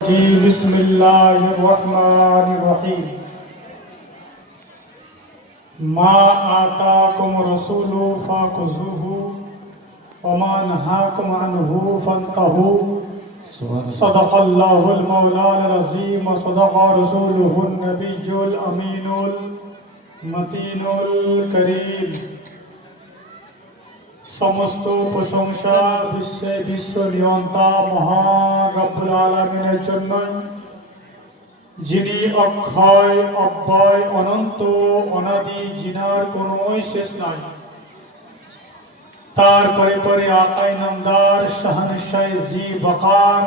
जी बिस्मिल्लाहिर्रहमानिर्रहीम मा आताकुम रसूलु फाखुज़ूहु वमा नहाकुम अन्हु फंतहु सदक़ल्लाहुल मौलाना अज़ीम व सदक़ रसूलुहुन नबियुल अमीनुल मतीनुल करीम। समस्त प्रशंसा বিশ্ব নিয়ন্তা মহান রব্বুল আলামিনের জন্য, যিনি অক্ষয় অব্যয় অনন্ত অনাদি, জিনার কোনোই শেষ নাই। তারপরে পরে আকাই নামদার শাহনশাহ জি বকার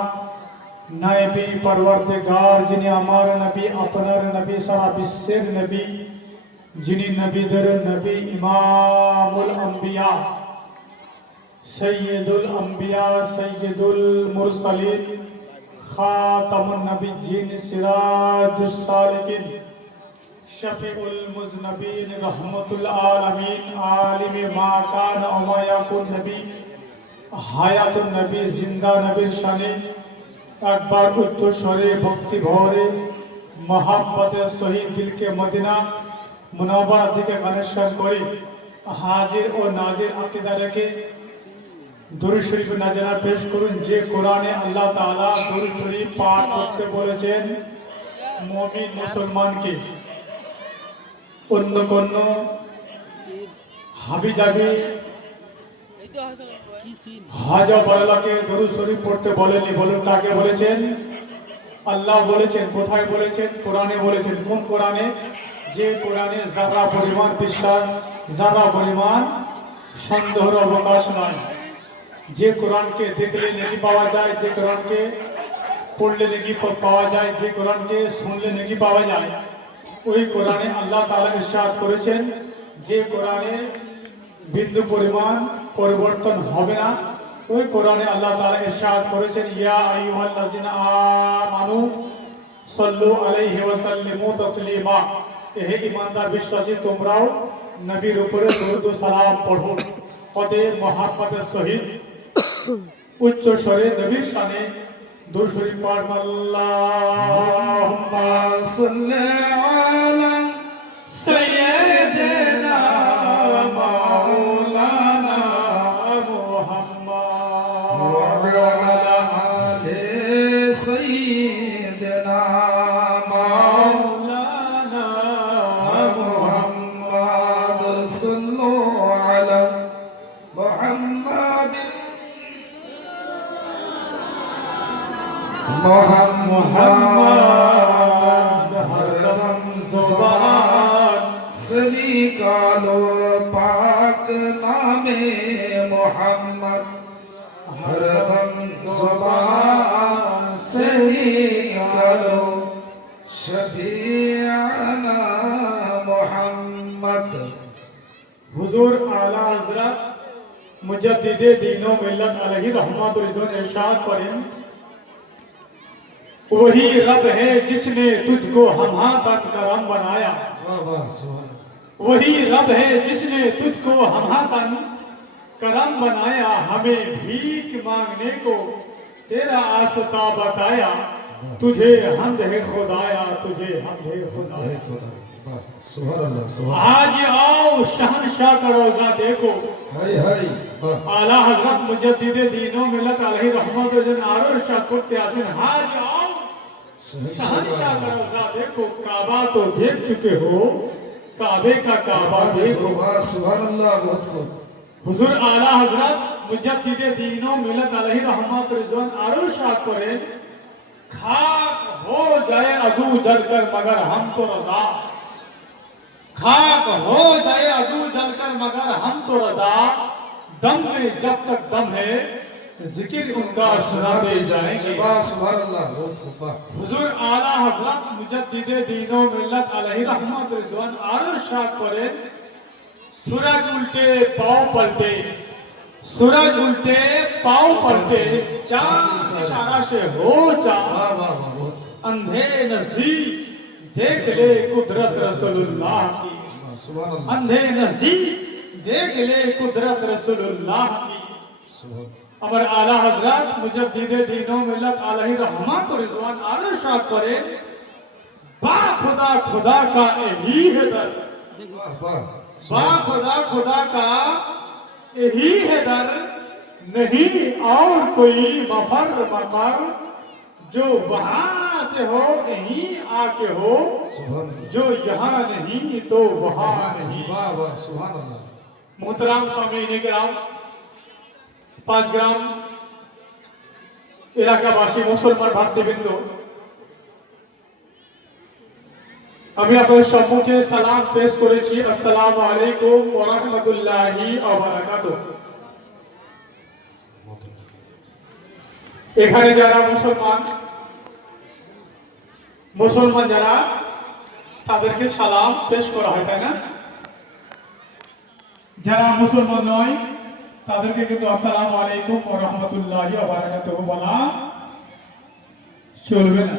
নায়েবি পরওয়ারদিগার, যিনি আমার নবী আপনার নবী সারা বিশ্বের নবী, যিনি নবীদের নবী ইমামুল আম্বিয়া सैयदुल अंबिया सैयदुल मुरसलीन खातमुन नबिय्यीन सिराजुस सालिकीन शफीउल मुज़नबीन रहमतुल आलमीन आलिम मा कान व मा याकुन नबी हायातुन नबी जिंदा नबीर शाने একবার উচ্চ স্বরে ভক্তি ভরে মহাব্বতের সহিত দিলকে মদিনা মুনাওয়ারা থেকে কানেকশন করে হাজির ও নাজির আকীদা রেখে দুরূদ শরীফ নাজরা পেশ করুন। যে কোরআনে আল্লাহ তাআলা দুরূদ শরীফ পাঠ করতে বলেছেন মুমিন মুসলমানকে, অন্য কোন হাবি জাবি হাজা বড়লাকে দুরূদ শরীফ পড়তে বলেননি। বলুন কাকে বলেছেন? আল্লাহ বলেছেন। কোথায় বলেছেন? কোরআনে বলেছেন। কোন কোরআনে? যে কোরআনে যারা পরিমাণ বিশ্বাস, যারা পরিমাণ সন্দেহের অবকাশ নয়, যে কোরআনকে দেখলে নেকি পাওয়া যায়, যে কোরআনকে পড়লে নেকি পাওয়া যায়, যে কোরআনকে শুনলে নেকি পাওয়া যায়, ওই কোরআনে আল্লাহ তাআলা ইরশাদ করেছেন যে কোরআনে বিন্দু পরিমাণ পরিবর্তন হবে না। ওই কোরআনে আল্লাহ তাআলা ইরশাদ করেছেন ইয়া আইয়ুহাল্লাযিনা আমানু সাল্লু আলাইহি ওয়া সাল্লিমু তাসলিমা, হে ঈমানদার বিশ্বাসী তোমরাও নবীর উপরে দরুদ ও সালাম পড়ো। অতএব মহাব্বতের সহিত উচ্চ স্বরে নবীর শানে দুরূদ শরীফ পড়ুন। আল্লাহুম্মা সাল্লি আলা সাইয়্যিদিনা মাওলানা মুহাম্মদ ওয়া আলা আলি সাইয়্যিদিনা মাওলানা মুহাম্মদ সাল্লু আলা মুহাম্মদ मोहम्मद हरदम ज़ुबान से निकालो पाक नामे मोहम्मद, हरदम ज़ुबान से निकालो शफीअना मोहम्मद। हुजूर आला हज़रत मुजद्दिदे दीनो मिल्लत अलैहि रहमतुल रिज़वान इरशाद करें, वही रब है जिसने तुझको हमहा तन करम बनाया। वही रब है जिसने तुझको हमहा तन करम बनाया, हमें भीख मांगने को तेरा आस्ता बताया, तुझे हम्द है खुदाया, तुझे हम्द है खुदाया। आज आओ शहनशाह का रोजा देखो। आला हजरत मुजद्दिदे दीनो मिल्लत अलैहि रहमतुल रिज़वान इरशाद करते आছেন, आज आओ शहनशाह का रोजा देखो। काबा तो देख चुके हो, काबे का काबा देखो। सुभान अल्लाह। बहुत खूब। हुजूर आला हजरत मुजद्दिदे दीनो मिल्लत अलैहि रहमतुल रिज़वान इरशाद करें, खाक हो जाए अदू जलकर मगर हम तो रजा, खाक हो जाए अदू जलकर मगर हम तो रजा, दम में जब तक दम है जिक्र उनका सुनाते जाएंगे। हुजूर आला हजरत मुजद्दिदे दीनो मिल्लत अलैहि रहमतुल रिज़वान इरशाद करें, सूरज उल्टे पांव पलटे, सूरज उल्टे पांव पलटे, चांद इशारा से हो चांद, अंधे नजदीक देख ले कुदरत रसूलुल्लाह की, अंधे नजदीक देख ले कुदरत रसूलुल्लाह की। আমার আলা হযরত মুজাদ্দিদে দ্বীন ও মিল্লাত আলাইহি रहमत ও রিজওয়ান আরো ইরশাদ করেন बा खुदा खुदा का यही है दर बा खुदा खुदा का यही है दर नहीं और कोई मफर मकर जो वहां से हो यहीं आके हो जो यहाँ नहीं तो वहां नहीं। मोहतरम सामीन किराम 5 গ্রাম এলাকাবাসী মুসলমান ভাতৃবৃন্দ, আমি আপনাদের সম্মুখে সালাম পেশ করেছি। আসসালামু আলাইকুম ওয়া রাহমাতুল্লাহি ওয়া বারাকাতুহু। এখানে যারা মুসলমান যারা তাদেরকে সালাম পেশ করা হয়, তাই না? যারা মুসলমান নয় তাদেরকে কিন্তু আসসালামু আলাইকুম ওয়া রাহমাতুল্লাহি ওয়া বারাকাতুহু বলা চলবে না।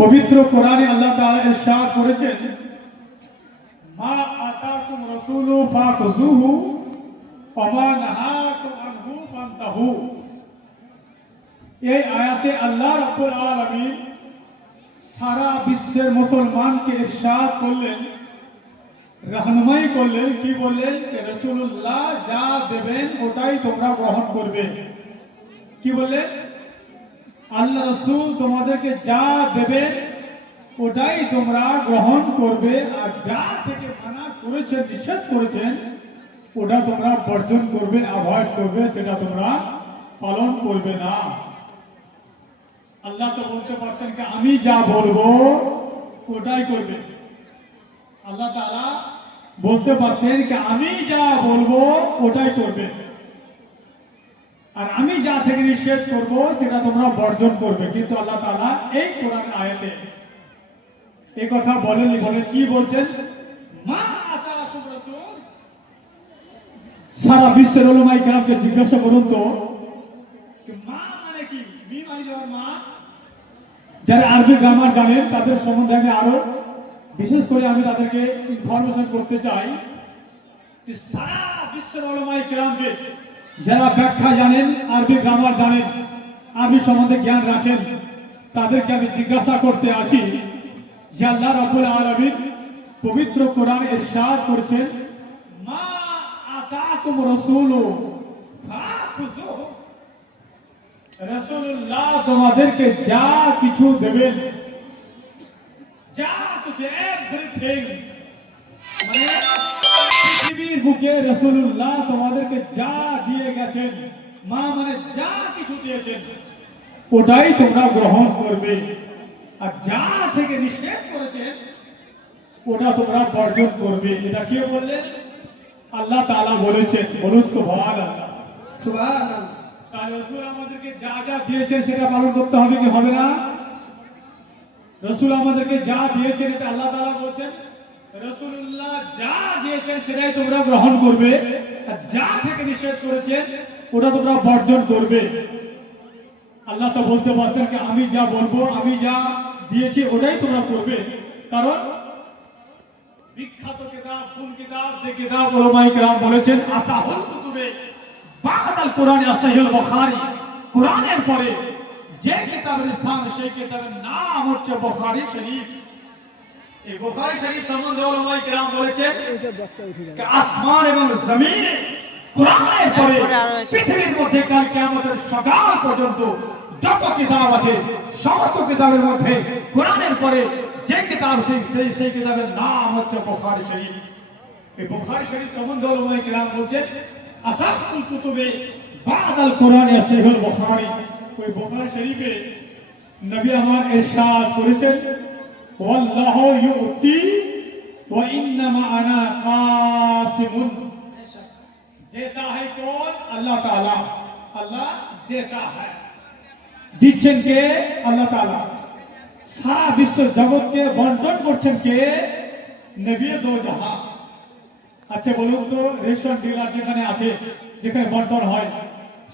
পবিত্র কোরআনে আল্লাহ তাআলা ইরশাদ করেছেন মা আতাকুম রাসূলু ফাখুযুহু ওয়া মা নাহাকুম আনহু ফান্তাহু। এই আয়াতে আল্লাহ রাব্বুল আলামিন সারা বিশ্বের মুসলমানকে ইরশাদ করলেন, रहनुमाई করলেন, কি বললেন? যে রাসূলুল্লাহ যা দেবেন ওটাই তোমরা গ্রহণ করবে। কি বললেন? আল্লাহ রাসূল তোমাদেরকে যা দেবেন ওটাই তোমরা গ্রহণ করবে, আর যা থেকে মানা করেছেন, নিষেধ করেছেন ওটা তোমরা বর্জন করবে, অ্যাভয়েড করবে, সেটা তোমরা পালন করবে না। আল্লাহ তো বলতে পারতেন যে আমি যা বলবো ওটাই করবে। আল্লাহ তাআলা বলতে পারতেন যে আমি যা বলবো ওটাই করবে, আর আমি যা থেকে নিষেধ করব সেটা তোমরা বর্জন করবে। কিন্তু আল্লাহ তাআলা এই কোরআন আয়াতে এই কথা বলেননি। বলেন কি বলছেন? মা আতাকুম রাসূল। সারা বিশ্বের উলামায়ে কেরামকে জিজ্ঞাসা করুন তো মা মানে কি? মি মানে যার মা। যারা আরবি গ্রামার জানেন তাদের সম্বন্ধে আমি আরো বিশেষ করে আমি তাদেরকে ইনফরমেশন করতে চাই যে সারা বিশ্বের উলামায়ে কেরামকে যারা ব্যাখ্যা জানেন, আরবি গ্রামার জানেন, আরবি সম্বন্ধে জ্ঞান রাখেন, তাদেরকে আমি জিজ্ঞাসা করতে আছি যে আল্লাহ রাব্বুল আলামিন পবিত্র কোরআনে ইরশাদ করেছেন মা আতাকুম রাসূলু ফাখুযুহু। রাসূলুল্লাহ তোমাদেরকে যা কিছু দেবেন, যা কিছু এভরিথিং, মানে পৃথিবীর বুকে রাসূলুল্লাহ তোমাদেরকে যা দিয়ে গেছেন, মা মানে যা কিছু দিয়েছেন ওটাই তোমরা গ্রহণ করবে, আর যা থেকে নিষেধ করেছেন ওটা তোমরা বর্জন করবে। এটা কে বললেন? আল্লাহ তাআলা বলেছেন। বলুন সুবহানাল্লাহ। সুবহানাল্লাহ। তাহলে রাসূল আমাদেরকে যা যা দিয়েছেন সেটা পালন করতে হবে কি হবে না? রাসূল আমাদেরকে যা দিয়েছেন এটা আল্লাহ তাআলা বলেছেন রাসূলুল্লাহ যা দিয়েছেন সেটাই তোমরা গ্রহণ করবে, আর যা থেকে নিষেধ করেছেন ওটা তোমরা বর্জন করবে। আল্লাহ তো বলতে পারতেন যে আমি যা বলবো, আমি যা দিয়েছি ওটাই তোমরা করবে। কারণ বিখ্যাত কিতাব, কোন কিতাব? যে কিতাব উলামায়ে কেরাম বলেছেন আসাহুল কুতুবে বাদাল কোরআনে সহিহুল বুখারী। কোরআনের পরে যে কিতাবের স্থান সেই কিতাবের নাম হচ্ছে বুখারী শরীফ। এই বুখারী শরীফ সম্বন্ধে উলামায়ে কেরাম বলেছেন যে আসমান এবং জমিন কোরআনের পরে পৃথিবীর মধ্যে কাল কিয়ামতের সকাল পর্যন্ত যত কিতাব আছে সমস্ত কিতাবের মধ্যে কোরআনের পরে যে কিতাব সেই কিতাবের নাম হচ্ছে বুখারী শরীফ। এই বুখারী শরীফ সম্বন্ধে উলামায়ে কেরাম বলেছেন আসাহুল কুতুবে বাদাল কোরআনে সহিহুল বুখারী। ওই বুখারী শরীফে নবী আমার ইরশাদ করেছেন ওয়াল্লাহু ইউতি ওয়া ইন্নামা আনা কাসিমুন। देता है कौन? अल्लाह ताला। अल्लाह देता है, দিচ্ছেন কে? আল্লাহ তাআলা। সারা বিশ্ব জগৎকে বন্টন করছেন কে? নবী দো জাহান। আচ্ছা বলুন তো, রেশন ডিলার যেখানে আছে, যেখানে বন্টন হয়,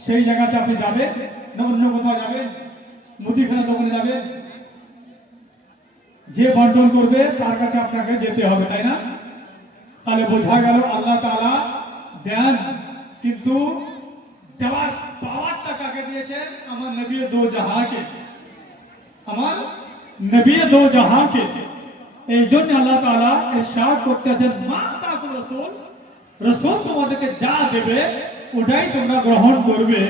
সেই জায়গাতে আপনি যাবেন না অন্য কোথাও যাবেন? মুদিখানা দোকানে যাবেন? যে বন্টন করবে তার কাছে আপনাকে যেতে হবে, তাই না? তাহলে বোঝা গেল আল্লাহ তাআলা দেন, কিন্তু দেওয়ার পাওয়ারটা কাকে দিয়েছেন? আমার নবী দো জাহাঁকে, আমার নবী দো জাহাঁকে। এই জন্য আল্লাহ তাআলা ইরশাদ করতেছেন, মা তাকুল রাসূল, রাসূল তোমাদেরকে যা দেবে ওটাই তোমরা গ্রহণ করবে,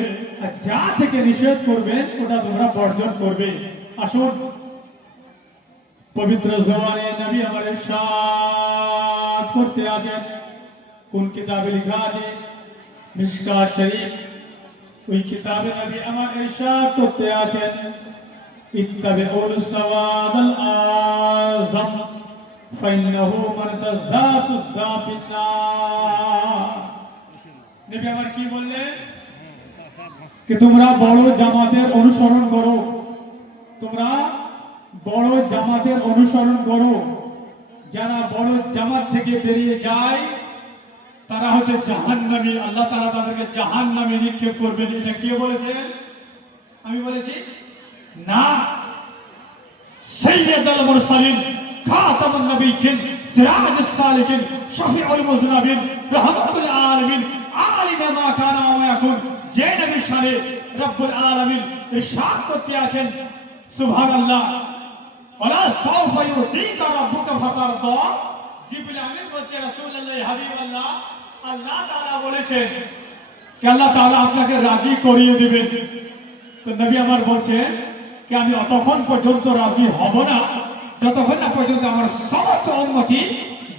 আর যা থেকে নিষেধ করবেন ওটা তোমরা বর্জন করবে। আসুন পবিত্র জবানে নবী আমার ইরশাদ করতে আছেন, কোন কিতাবে লেখা আছে? মিশকাত শরীফ। ওই কিতাবে নবী আমার ইরশাদ করতে আছেন, ইত্তাবিউল সাওয়াদাল আযম ফাইন্নাহু মান সাযাসু যাফিন্নার। নবী আমার কি বললেন? कि তোমরা বড় জামাতের অনুসরণ করো, তোমরা বড় জামাতের অনুসরণ করো। যারা বড় জামাত থেকে বেরিয়ে যায় তারা হচ্ছে জাহান্নামী। আল্লাহ তাআলা তাদেরকে জাহান্নামে নিক্ষেপ করবেন। এটা কে বলেছেন? আমি বলেছি না, সাইয়্যিদুল মুরসালিন, খাতামুন নবিয়্যিন, সিরাজুস সালিকিন, শফিউল মুযনিবিন, রাহমাতুল আলামিন, আলিমে মা কানা ওয়া ইয়াকুন, যে নবীর শানে রব্বুল আলামিন ইরশাদ করতে আছেন, সুবহানাল্লাহ, ওয়ালা সাউফা ইউতিকা রাব্বুকা ফাতারদা। জিবরিল আমিন বলছে, রাসূলুল্লাহ হাবিবাল্লাহ, আল্লাহ তাআলা বলেছেন যে আল্লাহ তাআলা আপনাকে রাজি করিয়ে দিবেন। তো নবী আমার বলছেন যে আমি অতক্ষণ পর্যন্ত রাজি হব না যতক্ষণ না পর্যন্ত আমার সমস্ত উম্মতি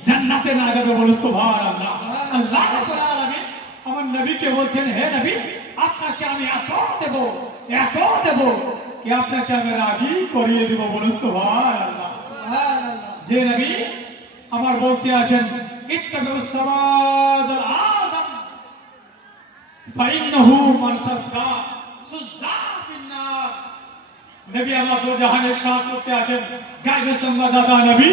জান্নাতে না যাবে। বলে সুবহানাল্লাহ। আল্লাহ রাব্বুল আলামিন আমার নবীকে বলছেন, হে নবী, আপনাকে আমি এত দেব, এত দেব कि আপনাকে আমি রাজি করিয়ে দেব। বলুন সুবহানাল্লাহ, সুবহানাল্লাহ। যে নবী আমার বলতে আছেন, ইত্তাবিউস সাওয়াদাল আযম ফাইন্নাহু মান সাযা ফিন্নার। নবী আমার দো জাহানের সাথ করতে আছেন, গায়বে সংবাদদাতা নবী,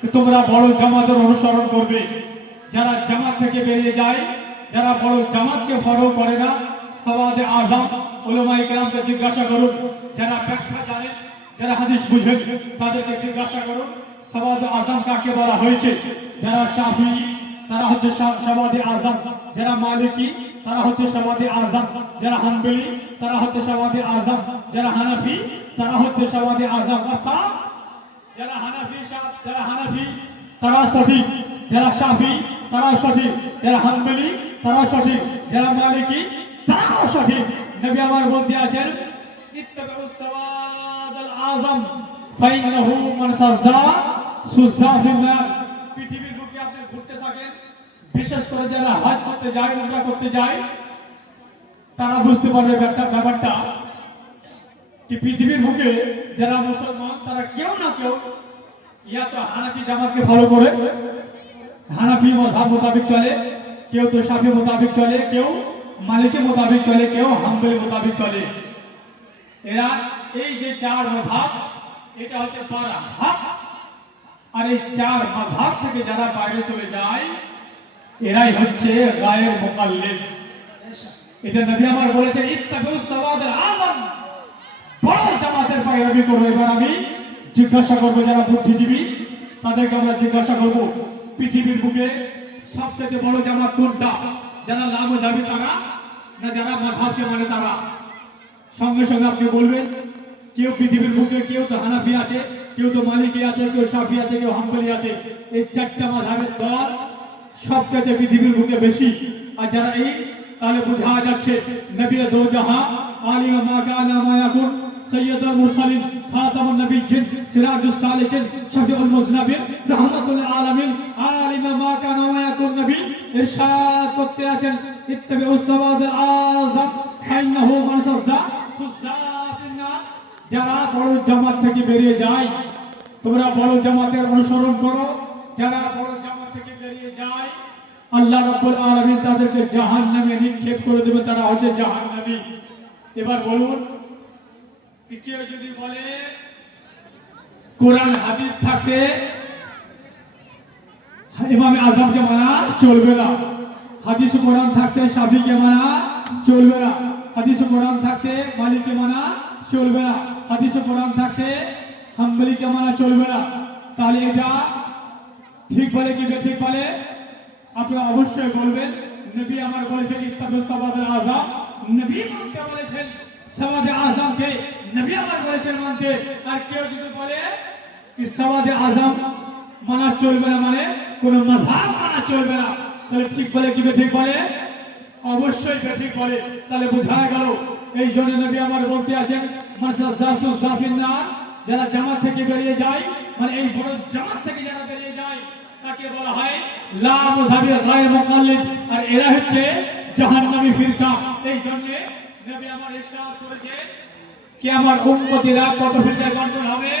कि তোমরা বড় জামাতের অনুসরণ করবে। যারা জামাত থেকে বেরিয়ে যায়, যারা বড় জামাতকে ফলো করে না, সওয়াদে আযম উলামায়ে কেরামকে জিজ্ঞাসা করুন, যারা ব্যাখ্যা জানেন, যারা হাদিস বুঝেন তাদেরকে জিজ্ঞাসা করুন সওয়াদে আযম কাকে বলা হয়েছে। যারা শাফি তারা হচ্ছে সওয়াদে আযম, যারা মালিকি তারা হচ্ছে সওয়াদে আযম, যারা হাম্বলি তারা হচ্ছে সওয়াদে আযম, যারা হানাফি তারা হচ্ছে সওয়াদে আযম। অর্থাৎ যারা হানাফি তারা সঠিক, যারা শাফি তারা সঠিক, যারা হাম্বলি তারা সঠিক, যারা মালিকি তারাও সঠিক। নবী আমার বলতে আছেন, ইত্তাবিউস সাওয়াদাল আযম ফাইন্নাহু মান সাযা ফিন্নার। পৃথিবীর বুকে আপনি ঘুরতে থাকেন, বিশেষ করে যারা হজ করতে যায়, উমরা করতে যায়, তারা বুঝতে পারবে ব্যাপারটা कि পৃথিবীর বুকে যারা মুসলমান তারা কেউ না কেউ ইয়া তো হানাফি জামাতকে ফলো করে, হানাফি মাযহাব মোতাবেক চলে, কেউ তো শাফি মোতাবেক চলে, কেউ মালিকি মোতাবেক চলে, কেউ হাম্বলি মোতাবেক চলে। এরা এই যে চার মাযহাব, এটা হচ্ছে বড় হক। আর এই চার মাযহাব থেকে যারা বাইরে চলে যায় এরাই হচ্ছে গায়ের মুকাল্লিদ। এটা নবী আমার বলেছেন, ইত্তাবিউস সাওয়াদাল আযম, বড় জামাতের পায়রাবি করো। এবার আমি জিজ্ঞাসা করবো যারা বুদ্ধিজীবী তাদেরকে আমরা জিজ্ঞাসা করবো, পৃথিবীর বুকে সবচেয়ে বড় জামাত কোনটা? যারা লামজাবি তারা, না যারা মাযহাবকে মানে তারা? সঙ্গে সঙ্গে আপনি বলবেন, কেউ পৃথিবীর বুকে, কেউ তো হানাফি আছে, কেউ তো মালিকি আছে, কেউ শাফি আছে, কেউ হাম্বলি আছে। এই চারটা মাযহাবের দল সবচেয়ে পৃথিবীর বুকে বেশি। আর যারা এই, তাহলে বোঝা যাচ্ছে নবী দো জাহাঁ, আলিমে মা কানা ওয়া ইয়াকুন, সাইয়্যিদুল মুরসালিন, খাতামুন নবিয়্যিন, সিরাজুস সালিকিন, শফিউল মুযনিবিন, রাহমাতুল আলামিন, আলিমে মা কানা ওয়া ইয়াকুন। নবী ইরশাদ করতে আছেন, ইত্তাবিউস সাওয়াদাল আযম ফাইন্নাহু মান সাযা ফিন্নার। যারা বড় জামাত থেকে বেরিয়ে যায়, তোমরা বড় জামাতের অনুসরণ করো। যারা বড় জামাত থেকে বেরিয়ে যায় আল্লাহ রাব্বুল আলামিন তাদেরকে জাহান্নামে নিক্ষেপ করে দেবে, তারা হচ্ছে জাহান্নামী। এবার বলুন, কেউ যদি বলে কোরআন হাদিস থাকতে ইমামে আযমকে মানা চলবে না, হাদিস কোরআন থাকতে শাফিকে মানা চলবে না, হাদিস কোরআন থাকতে মালিককে মানা চলবে না, হাদিস কোরআন থাকতে হাম্বলিকে মানা চলবে না, তাহলে এটা ঠিক বলে কি বেঠিক বলে? আপনারা অবশ্যই বলবেন নবী আমার বলেছেন ইত্তাবি সাওয়াদে আযম, নবী মানতে বলেছেন সাওয়াদে আযমকে, নবী আমার বলেছেন মানতে। আর কেউ যদি বলে কি সাওয়াদে আযম মানা চলবে না, মানে কোন মাযহাব মানা চলবে না, তাহলে ঠিক বলে কি ঠিক বলে? অবশ্যই ঠিক বলে। তাহলে বোঝা গেল এই জন্য নবী আমার বলতে আছেন মাসা জাসু সাফিনা, যারা জামাত থেকে বেরিয়ে যায়, মানে এই বড় জামাত থেকে যারা বেরিয়ে যায় তাকে বলা হয় লা মুযহাবি গায়র মুকাল্লিদ, আর এরা হচ্ছে জাহান্নামী ফিরকা। এই জন্য নবী আমার ইরশাদ করেছে কি আমার উম্মতিরা কত ফিরকায় বণ্টন হবে?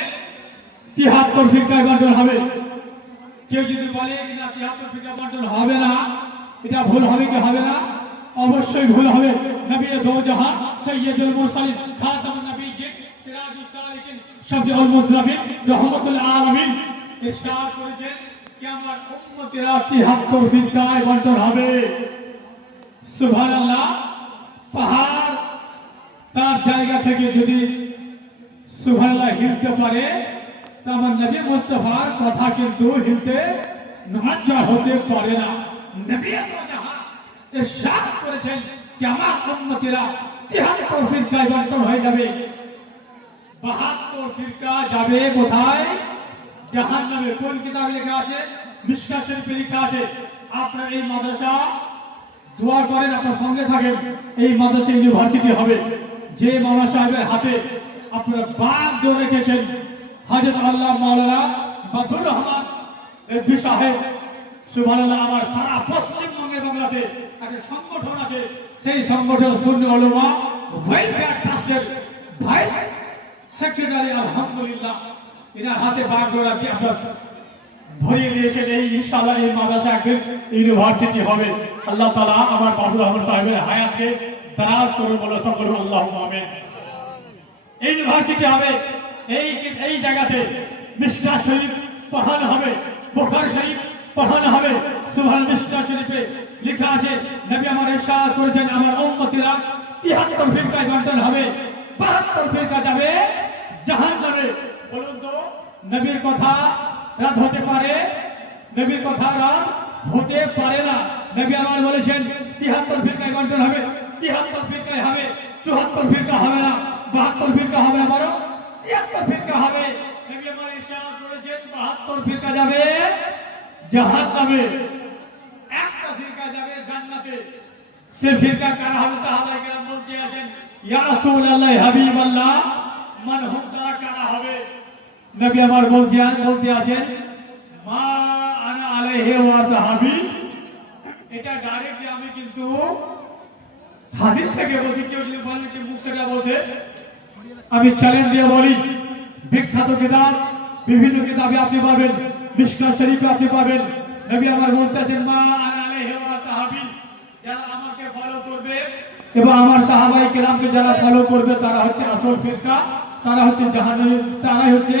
73 ফিরকায় বণ্টন হবে। কেউ যদি বলে না 73 ফিরকা বণ্টন হবে না, এটা ভুল হবে কি হবে না? অবশ্যই ভুল হবে। নবী দো জাহান সৈয়দুল মুরসালিন খাতামুন নবিয়্যিন সিরাজুস সালিকিন শফিউল মুজলামিন রাহমাতুল আলামিন ইরশাদ করেছেন কি আমার উম্মতিরা 73 ফিরকায় বণ্টন হবে। সুবহানাল্লাহ। পাহাড় তার জায়গা থেকে যদি সুবহানাল্লাহ হিলতে পারে, তা আমার নবী মুস্তাফার কথা কিন্তু হিলতে নাজার হতে পারে না। নবী দো জাহান ইরশাদ করেছেন কি আমার উম্মতিরা 73 ফিরকায় বণ্টন হয়ে যাবে। 72 ফিরকা যাবে কোথায়? জাহান্নামে। কোন কিতাবে লেখা আছে? মিশকাত শরীফে লেখা আছে। আপনার এই মাদ্রাসা দোয়া করেন, আপনার সঙ্গে থাকেন, এই মাদ্রাসা ইউনিভার্সিটি হবে। যে মাওলানা সাহেবের হাতে আপনারা বাগ দিয়ে রেখেছেন হযরত আল্লাহ মাওলানা বদরুর রহমান এফবি সাহেব, সুবহানাল্লাহ। আমার সারা পশ্চিমবঙ্গের বাংলাতে একটা সংগঠন আছে, সেই সংগঠন সুন্নি উলামা ওয়েলফেয়ার ট্রাস্টের ভাইস সেক্রেটারি আলহামদুলিল্লাহ, এনার হাতে বাগ দিয়ে রাখি আপনার ভরিয়ে দিয়েছেন। এই ইনশাআল্লাহ এই মাদ্রাসা একদিন ইউনিভার্সিটি হবে। আল্লাহ তাআলা আমার বদরুর রহমান সাহেবের হায়াতকে দারাজ করুন, বলে সকল আল্লাহুম্মা আমিন। ইউনিভার্সিটি হবে এই জায়গাতে। মিশকাত শরীফ পড়ানো হবে, বুখারী শরীফ পড়ানো হবে। সুবহানাল্লাহ। মিশকাত শরীফে লেখা আছে নবী আমার ইরশাদ করেছেন আমার উম্মতিরা 73 ফিরকায় বণ্টন হবে, 72 ফিরকা যাবে জাহান্নামে। বলুন তো নবীর কথা রাত হতে পারে? নবীর কথা রাত হতে পারে না। নবী আমার বলেছেন 73 ফিরকায় বণ্টন হবে, 73 ফিরকায় হবে, 74 ফিরকা হবে না, 72 ফিরকা হবে না, বরং 73 ফিরকা হবে। নবী আমার ইরশাদ করেছেন 72 ফিরকা যাবে জাহান্নামে, একটা ফিরকা যাবে জান্নাতে। সে ফিরকা কারা হবে? সাহাবায়ে কেরাম বলতে আছেন ইয়া রাসূলুল্লাহ হাবিবাল্লাহ মান হুম, তারা কারা হবে? নবী আমার বলতে আছেন মা আনা আলাইহি ওয়া সাহাবী। এটা ডাইরেক্টলি আমি কিন্তু হাদিস থেকে বলছি। কেউ যদি বলেন কি মুখ সেটা বলছে, আমি চ্যালেঞ্জ দিয়ে বলি, বিখ্যাত কিতাব বিভিন্ন কিতাবে আপনি পাবেন, মিশকাত শরীফে আপনি পাবেন। নবী আমার বলতে আছেন মা আনা আলাইহি ওয়া সাহাবী, যারা আমাকে ফলো করবে এবং আমার সাহাবায়ে কেরামকে যারা ফলো করবে তারা হচ্ছে আসল ফিরকা, তারা হচ্ছে জাহান্নামী, তারাই হচ্ছে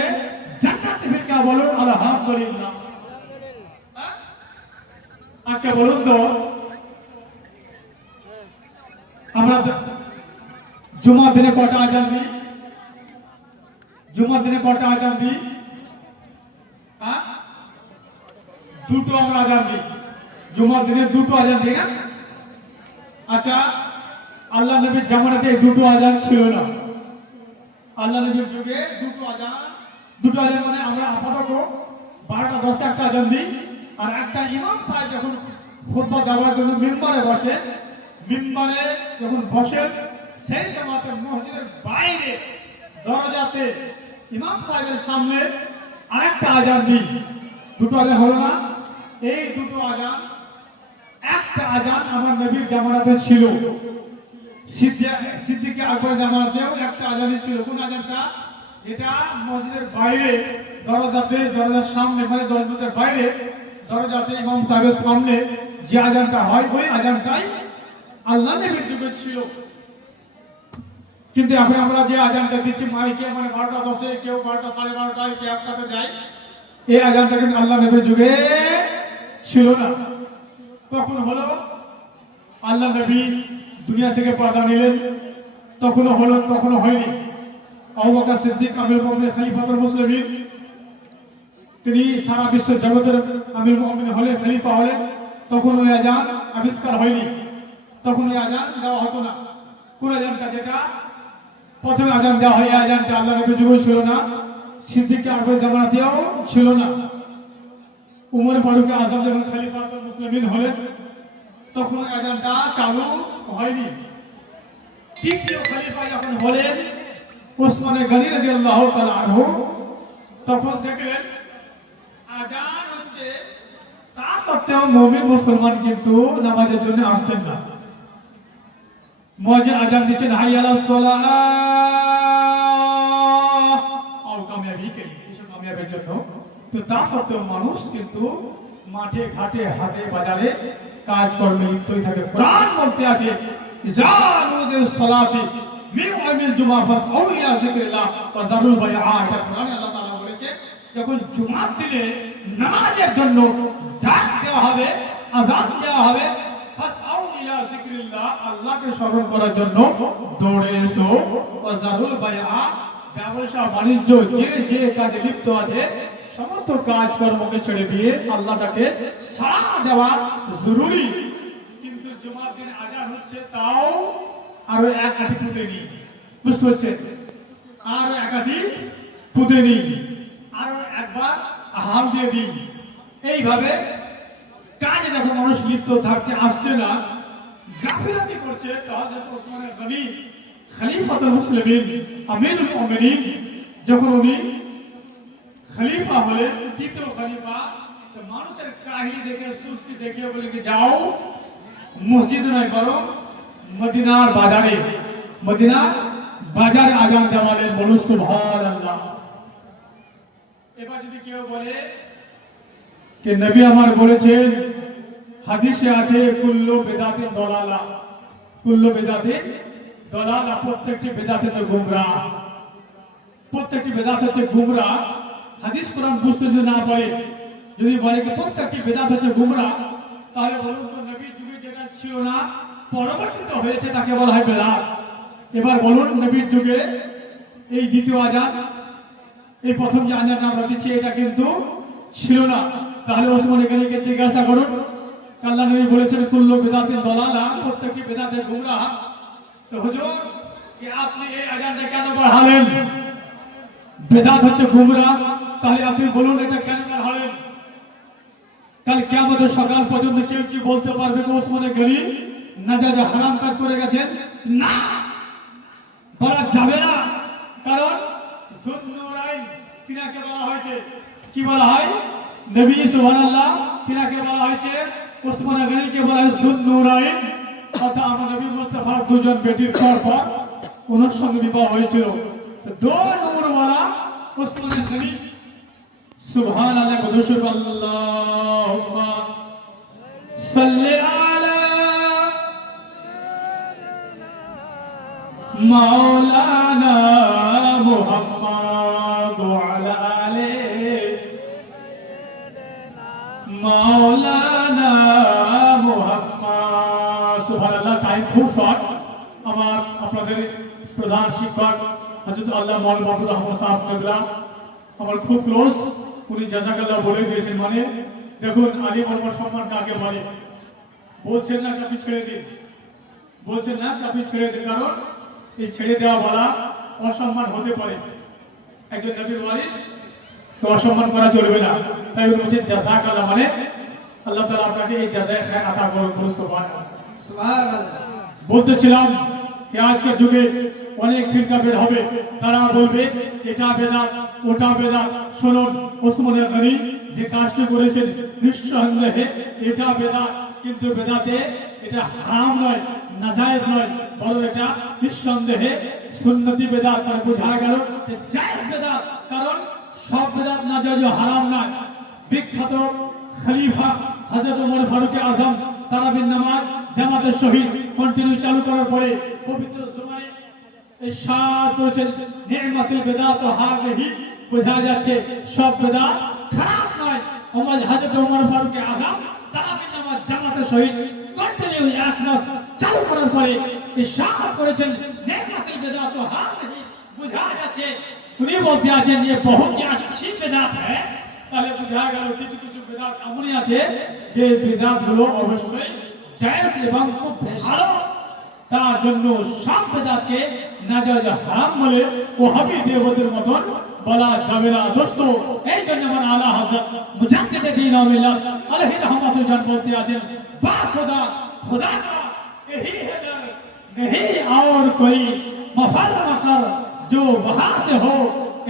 জান্নাতি ফিরকা। বলুন আলহামদুলিল্লাহ। আচ্ছা বলুন তো আমরা জুমার দিনে কটা আযান দিই? জুমার দিনে কটা আযান দিই? দুটো আমরা আযান দিই। জুমার দিনে দুটো আযান দিই না? আচ্ছা, আল্লাহ নবীর জামানাতে এই দুটো আযান ছিল না। আল্লাহ নবীর যুগে দুটো আযান মানে আমরা আপাতত 12টা 10 একটা আযান দিই। আর একটা ইমাম সাহেব যখন খুতবা দেওয়ার জন্য মিম্বরে বসেন, মিম্বরে যখন বসেন সেই সময় মসজিদের বাইরে দরজাতে ইমাম সাহেবের সামনে আরেকটা আযান দিই। দুটো আযান হলো না? এই দুটো আযান, একটা আযান আমার নবীর জামানাতে ছিল, সিদ্দিক আকবরের জামানাতেও একটা আযানই ছিল। কোন আযানটা? এটা মসজিদের বাইরে দরজাতে, দরজার সামনে, মানে দরজার বাইরে দরজাতে ইমাম সাহেবের সামনে যে আযানটা হয় ওই আযানটাই আল্লাহ নবীর যুগে ছিল। কিন্তু এখন আমরা যে আযানটা দিচ্ছি মাইকে, মানে 12টা 10-এ, কেউ 12টা 12:30টায়, কেউ 1টাতে যায়, এই আযানটা কিন্তু আল্লাহ নবীর যুগে ছিল না। কখন হলো? আল্লাহ নবী দুনিয়া থেকে পর্দা নিলেন, তখনও হলো, তখনও হয়নি। আবু বকর সিদ্দিক আমিরুল মুমিনিন খলিফাতুল মুসলিমিন, তিনি সারা বিশ্ব জগতের আমিরুল মুমিনিন হলেন, খলিফা হলেন। তখন ওই আজান আবিষ্কার হয়নি, তখন ওই আজান দেওয়া হতো না। কোন আজানটা যেটা প্রথমে আজান দেওয়া হয়, এই আজানটা আল্লাহ নবীর যুগে ছিল না, সিদ্দিক আকবরের জামানাতেও ছিল না। উমর ফারুক আজম যখন খলিফাতুল মুসলিমিন হলেন তখন আজানটা চালু হয়নি। দ্বিতীয় খলিফা যখন হলেন ওসমান গনি রাদিয়াল্লাহু তাআলা আনহু, তখন দেখলেন আজান হচ্ছে, তা সত্ত্বেও মুমিন মুসলমান কিন্তু নামাজের জন্য আসছেন না। মুয়াজ্জিন আজান দিচ্ছেন হাইয়া আলাস সালাহ আও কামিয়াবি কে লিয়ে, এসব কামিয়াবের জন্য। তো তা সত্ত্বেও মানুষ কিন্তু মাঠে ঘাটে হাটে বাজারে কাজকর্মে লিপ্তই থাকে। কোরআন বলতে আছে জানুদিস সালাতি মিন ইয়াউমিল জুমআ ফাসআউ ইলা যিকরিল্লাহ ওয়া যারুল বাইআ। এটা কোরআনে আল্লাহ তাআলা বলেছে যখন জুমার দিনে নামাজের জন্য ডাক দেওয়া হবে, আযান দেওয়া হবে, ফাসআউ ইলা যিকরিল্লাহ, আল্লাহকে স্মরণ করার জন্য দৌড়ে এসো। ওয়া যারুল বাইআ, ব্যবসা বাণিজ্য যে যে কাজে লিপ্ত আছে সমস্ত কাজকর্মকে ছেড়ে দিয়ে আল্লাহটাকে সাড়া দেওয়া জরুরি। কিন্তু জুমার দিন আজান হচ্ছে, তাও আরো এক আটি পুঁতে নি, বুঝতে পারছেন, আরো এক আটি পুঁতে নি, আরো একবার হাল দিয়ে দিই। এইভাবে কাজে যখন মানুষ লিপ্ত থাকছে, আসছে না, গাফিলাতি করছে, তাহলে ওসমান গনি খলিফাতুল মুসলিমিন আমিরুল মুমিনিন যখন উনি খলিফা হলেন, দ্বিতীয় খলিফা, তো মানুষের কাহিনী দেখে সুস্তি দেখে বলে কি যাও মসজিদ নয় বরং মদিনার বাজারে, মদিনার বাজারে আজান দেওয়ালেন। বলুন সুবহানাল্লাহ। এবার যদি কেউ বলে যে নবী আমার বলেছেন, হাদিসে আছে কুল্লু বিদআতিন দালালা, কুল্লু বিদআতিন দালালা, প্রত্যেকটি বিদআত হচ্ছে গুমরাহ, প্রত্যেকটি বিদআত হচ্ছে গুমরাহ। হাদিস কোরআন বুঝতে যদি না পারে, যদি বলে কি প্রত্যেকটি বিদআত হচ্ছে গুমরাহ, তাহলে বলুন তো নবীর যুগে যেটা ছিল না পরবর্তীতে হয়েছে তাকে বলা হয় বিদআত। এবার বলুন নবীর যুগে এই দ্বিতীয় আজান, এই প্রথম যে আজান আমরা দিচ্ছি এটা কিন্তু ছিল না, তাহলে ওসমান গনিকে জিজ্ঞাসা করুন, আল্লাহ নবী বলেছেন কুল্লু বিদআতিন দালালা, প্রত্যেকটি বিদআতে গুমরাহ। তো হুজুর কি আপনি এই আজানটা কেন বাড়ালেন? বিদআত হচ্ছে গুমরাহ, তাহলে আপনি বলুন এটা কেন বাড়ালেন? কাল কিয়ামতের সকাল পর্যন্ত কেউ কি বলতে পারবে যে ওসমান গনি নাজায়েজ হারাম কাজ করে গেছেন? না, বলা যাবে না। কারণ যুন-নূরাইন তিনাকে বলা হয়েছে, কি বলা হয়? নবী সুবহানাল্লাহ, তিনাকে বলা হয়েছে, ওসমান গনিকে বলা হয় যুন-নূরাইন। কথা আমার নবী মুস্তাফার দুজন বেটির পর ওনার সঙ্গে বিবাহ হয়েছিল, দো নূরওয়ালা ওসমান গনি। সুবহানাল্লাহ, কদুশুক আল্লাহুম্মা সাল্লি আলা মাওলানা মুহাম্মদ ওয়া আলা আলি মাওলানা মুহাম্মদ। সুবহানাল্লাহ। টাইম খুব শর্ট। আমার আপনাদের প্রধান শিক্ষক হযরত আল্লাহ মাওলানা বাবুর রহমান সাহেব নগরা আমার খুব ক্লোজ, উনি জাযাকাল্লাহ বলে দিয়েছেন। মানে দেখুন আলিম ওলামার সম্মান কাকে বলে। বলছেন না আপনি ছেড়ে দিন, বলছেন না আপনি ছেড়ে দিন, কারণ এই ছেড়ে দেওয়া বলা অসম্মান হতে পারে। একজন নবীর ওয়ারিস তো অসম্মান করা চলবে না, তাই উনি বলছেন জাযাকাল্লাহ, মানে আল্লাহ তাআলা আপনাকে এই জাযায়ে খায়র আতা করুন। সুবহানাল্লাহ। বলতেছিলাম যে আজকের যুগে অনেক ফিরকা বের হবে, তারা বলবে এটা বেদাত ওটা বেদাত। শুনুন, ওসমান গনি যে কাজটি করেছেন নিঃসন্দেহে এটা বেদাত, কিন্তু বেদাতে এটা হারাম নয়, নাজায়েজ নয়, বরং এটা নিঃসন্দেহে সুন্নতি বেদাত। মানে বোঝা গেল জায়েজ বেদাত, কারণ সব বেদাত নাজায়েজ হারাম নয়। বিখ্যাত খলিফা হযরত ওমর ফারুক আজম তারাবির নামাজ জামাতের সহিত কন্টিনিউ চালু করার পরে পবিত্র জুমারে ইরশাদ করেছেন নি'মাতুল বিদআত হাযিহি। বোঝা যাচ্ছে সব বেদাত খারাপ নয়। হযরত ওমর ফারুক আজম তারাবির নামাজ জামাতের সহিত কন্টিনিউ এক মাস চালু করার পরে ইরশাদ করেছেন নি'মাতুল বিদআত হাযিহি। বোঝা যাচ্ছে উনি বলতে আছেন যে বহুত अच्छी बिदात है। তাহলে বোঝা গেল কিছু কিছু বিদআত এমনই আছে যে বিদআতগুলো অবশ্যই জায়েজ এবং খুব ভালো, তার জন্য সব বিদআতকে নাজায়েজ হারাম বলে ওহাবি দেবদের মতন বলা যাবে না। দোস্ত, এই জন্য আমার আলা হযরত মুজাদ্দিদ দ্বীন ও মিল্লাত আলাইহি রহমাতুল জান বলতে আছেন, বা खुदा खुदा का यही है दर नहीं और कोई मफल मकर जो वहां से हो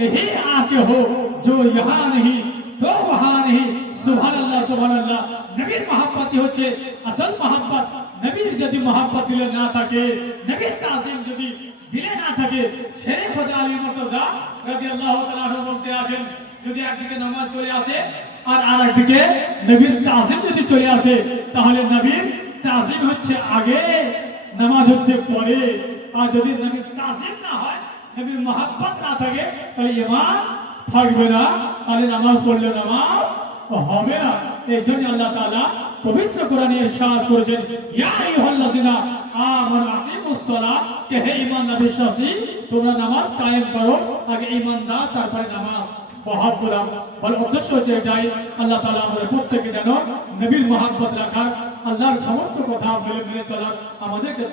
यही आके हो जो यहाँ नहीं तो वहां नहीं। সুবহান আল্লাহ। নবীর মহব্বতই হচ্ছে আসল মহব্বত। নবীর যদি মহব্বত দিলে না থাকে, নবীর তাজিম যদি দিলে না থাকে, শেরে খোদা আলী মুর্তজা রাদিয়াল্লাহু তাআলা আনহু বলতে আছেন, যদি একদিকে নামাজ চলে আসে আর আরেকদিকে নবীর তাজিম যদি চলে আসে, তাহলে নবীর তাজিম হচ্ছে আগে, নামাজ হচ্ছে পরে। আর যদি নবীর তাজিম না হয়, নবীর মহব্বত না থাকে, তাহলে ঈমান থাকবে না, তাহলে নামাজ পড়লে নামাজ হবে না। এই জন্য আল্লাহ তাআলা পবিত্র কোরআনে ইরশাদ করেছেন, ইয়া আইয়ুহাল্লাযিনা আমানু আকিমুস সালাত, কে হে ঈমানদার বিশ্বাসী, তোমরা নামাজ কায়েম করো, আগে ঈমানদার তারপরে নামাজ। মহব্বত বল উদ্দেশ্য হচ্ছে এটাই, আল্লাহ তাআলা আমাদের প্রত্যেককে যেন নবীর মহব্বত রাখার, আল্লাহর সমস্ত কথা মেনে মেনে চলার আমাদেরকে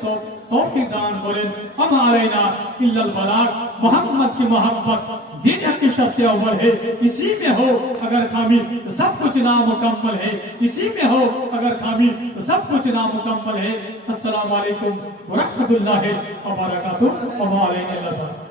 তৌফিক দান করেন। হাম আলাইনা ইল্লাল বালাগ। मोहम्मद की मोहब्बत दीन की शर्त अव्वल है, इसी में हो अगर खामी तो सब कुछ नामुकम्मल है, इसी में हो अगर खामी तो सब कुछ नामुकम्मल है। अस्सलाम वालेकुम व रहमतुल्लाहि व बरकातुहू।